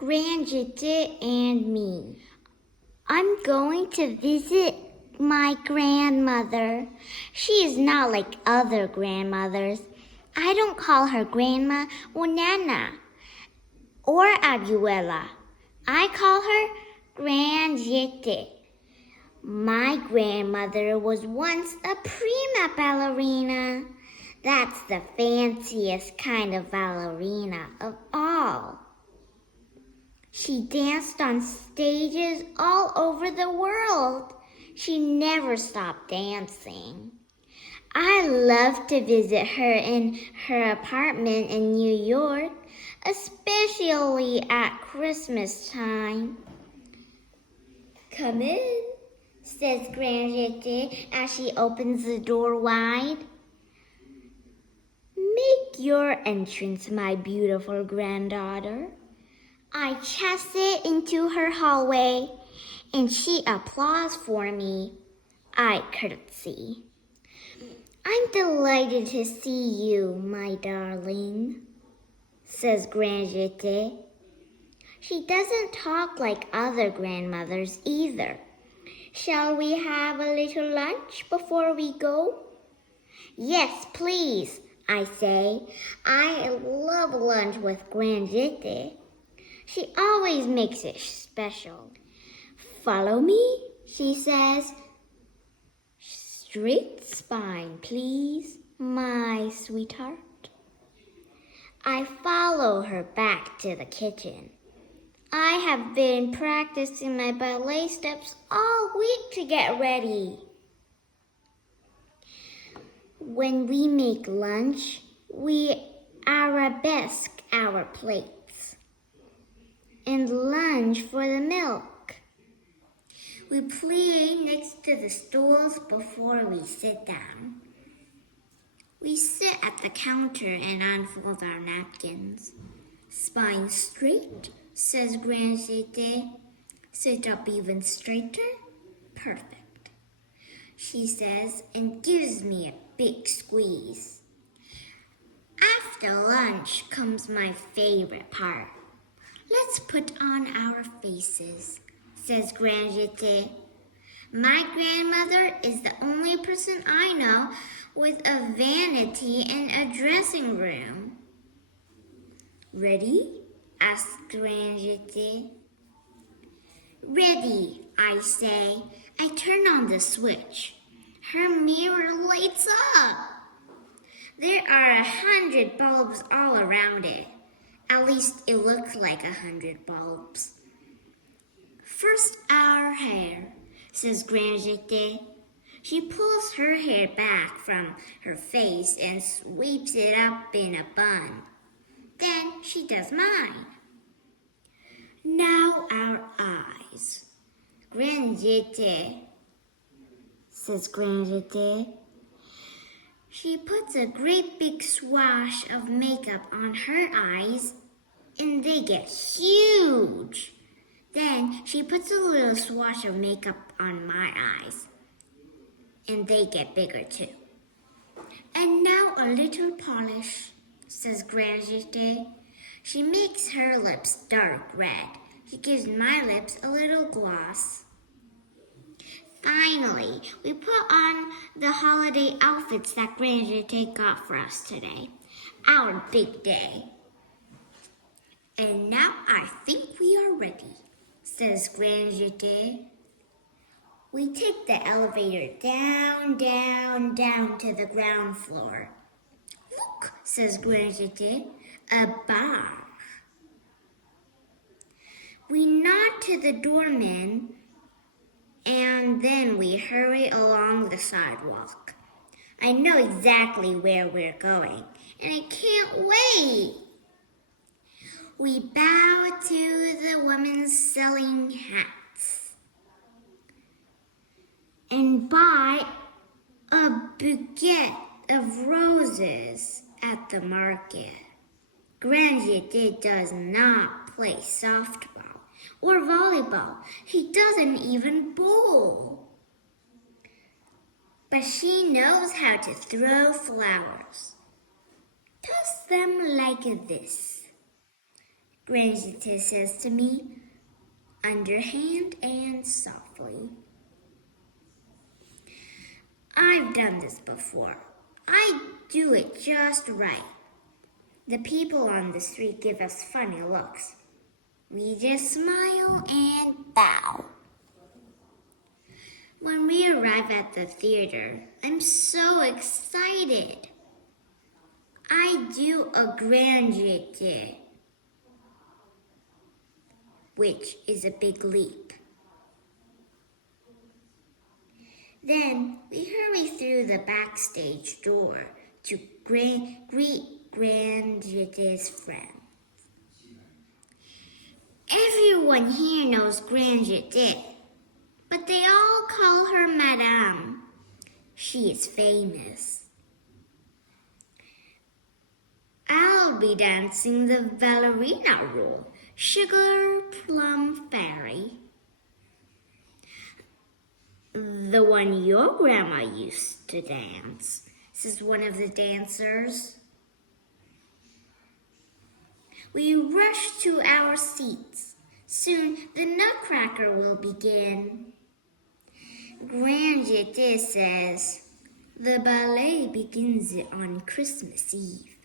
Jeté and Me. I'm going to visit my grandmother. She is not like other grandmothers. I don't call her grandma or nana or abuela. I call her Jeté. My grandmother was once a prima ballerina. That's the fanciest kind of ballerina of all. She danced on stages all over the world. She never stopped dancing. I love to visit her in her apartment in New York, especially at Christmas time. Come in, says Jeté as she opens the door wide. Make your entrance, my beautiful granddaughter. I chest it into her hallway, and she applauds for me. I curtsy. I'm delighted to see you, my darling, says Jeté. She doesn't talk like other grandmothers either. Shall we have a little lunch before we go? Yes, please, I say. I love lunch with Jeté. She always makes it special. Follow me, she says. Straight spine, please, my sweetheart. I follow her back to the kitchen. I have been practicing my ballet steps all week to get ready. When we make lunch, we arabesque our plates and lunge for the milk. We play next to the stools before we sit down. We sit at the counter and unfold our napkins. Spine straight, says Jeté. Sit up even straighter. Perfect, she says, and gives me a big squeeze. After lunch comes my favorite part. Let's put on our faces, says Jeté. My grandmother is the only person I know with a vanity in a dressing room. Ready? asks Jeté. Ready, I say. I turn on the switch. Her mirror lights up. There are 100 bulbs all around it. At least it looks like 100 bulbs. First, our hair, says Jeté. She pulls her hair back from her face and sweeps it up in a bun. Then she does mine. Now our eyes. Jeté, says Jeté. She puts a great big swash of makeup on her eyes, and they get huge. Then she puts a little swash of makeup on my eyes, and they get bigger too. And now a little polish, says Jeté. She makes her lips dark red. She gives my lips a little gloss. Finally, we put on the holiday outfits that Jeté got for us today. Our big day. And now I think we are ready, says Jeté. We take the elevator down, down, down to the ground floor. Look, says Jeté, a bar. We nod to the doorman, and then we hurry along the sidewalk. I know exactly where we're going, and I can't wait. We bow to the women selling hats and buy a bouquet of roses at the market. Jeté does not play softball or volleyball. He doesn't even bowl. But she knows how to throw flowers. Toss them like this. Jeté says to me, underhand and softly. I've done this before. I do it just right. The people on the street give us funny looks. We just smile and bow. When we arrive at the theater, I'm so excited. I do a grand jeté, which is a big leap. Then we hurry through the backstage door to greet Grand Jeté's friend. Everyone here knows Grand Jeté, but they all call her Madame. She is famous. I'll be dancing the ballerina role, Sugar Plum Fairy. The one your grandma used to dance, says one of the dancers. We rush to our seats. Soon the Nutcracker will begin. Grand Jeté says, the ballet begins on Christmas Eve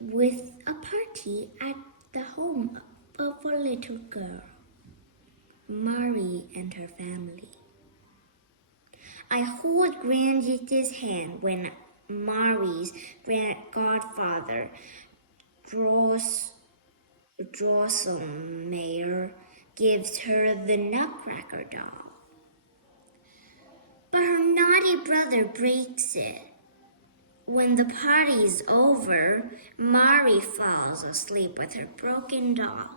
with a party at the home of a little girl, Marie and her family. I hold Grand Jeté's hand when Marie's godfather, Drosselmeyer, gives her the Nutcracker doll. But her naughty brother breaks it. When the party is over, Marie falls asleep with her broken doll.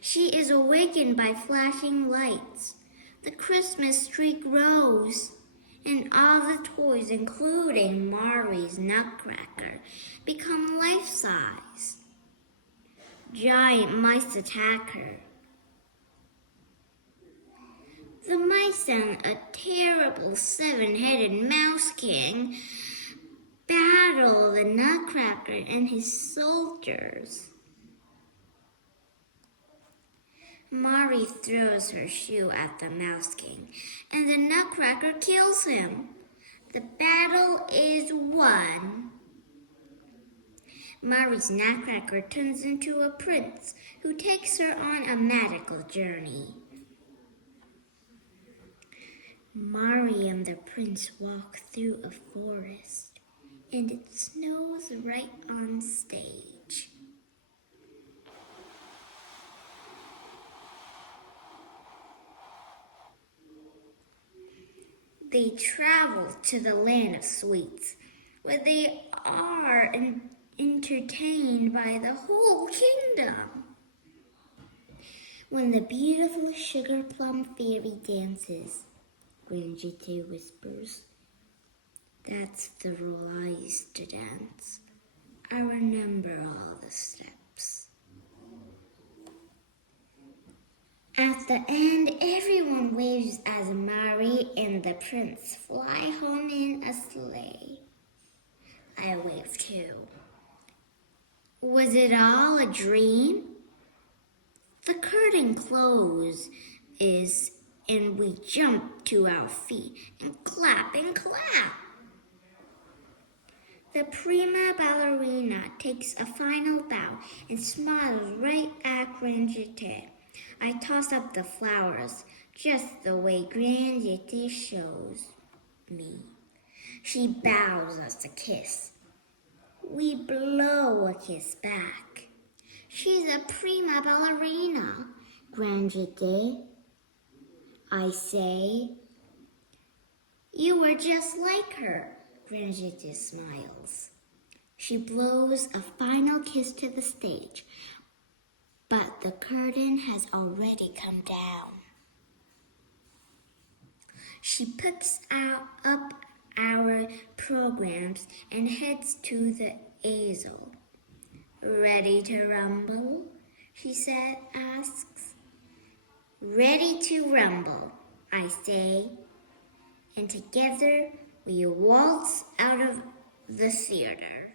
She is awakened by flashing lights. The Christmas tree grows, and all the toys, including Marie's Nutcracker, become life-size. Giant mice attack her. The mice and a terrible seven-headed mouse king battle the Nutcracker and his soldiers. Marie throws her shoe at the Mouse King, and the Nutcracker kills him. The battle is won. Marie's Nutcracker turns into a prince who takes her on a magical journey. Marie and the prince walk through a forest, and it snows right on stage. They travel to the land of sweets, where they are entertained by the whole kingdom. When the beautiful Sugar Plum Fairy dances, Grand Jeté whispers, that's the role I used to dance. I remember all the steps. At the end, everyone waves as Marie and the prince fly home in a sleigh. I wave too. Was it all a dream? The curtain closes, and we jump to our feet and clap and clap. The prima ballerina takes a final bow and smiles right at Grand Jeté. I toss up the flowers, just the way Grand Jeté shows me. She bows us a kiss. We blow a kiss back. She's a prima ballerina, Grand Jeté. I say, you were just like her. Grand Jeté smiles. She blows a final kiss to the stage, but the curtain has already come down. She picks up our programs and heads to the easel. Ready to rumble? She asks. Ready to rumble, I say, and together we waltz out of the theater.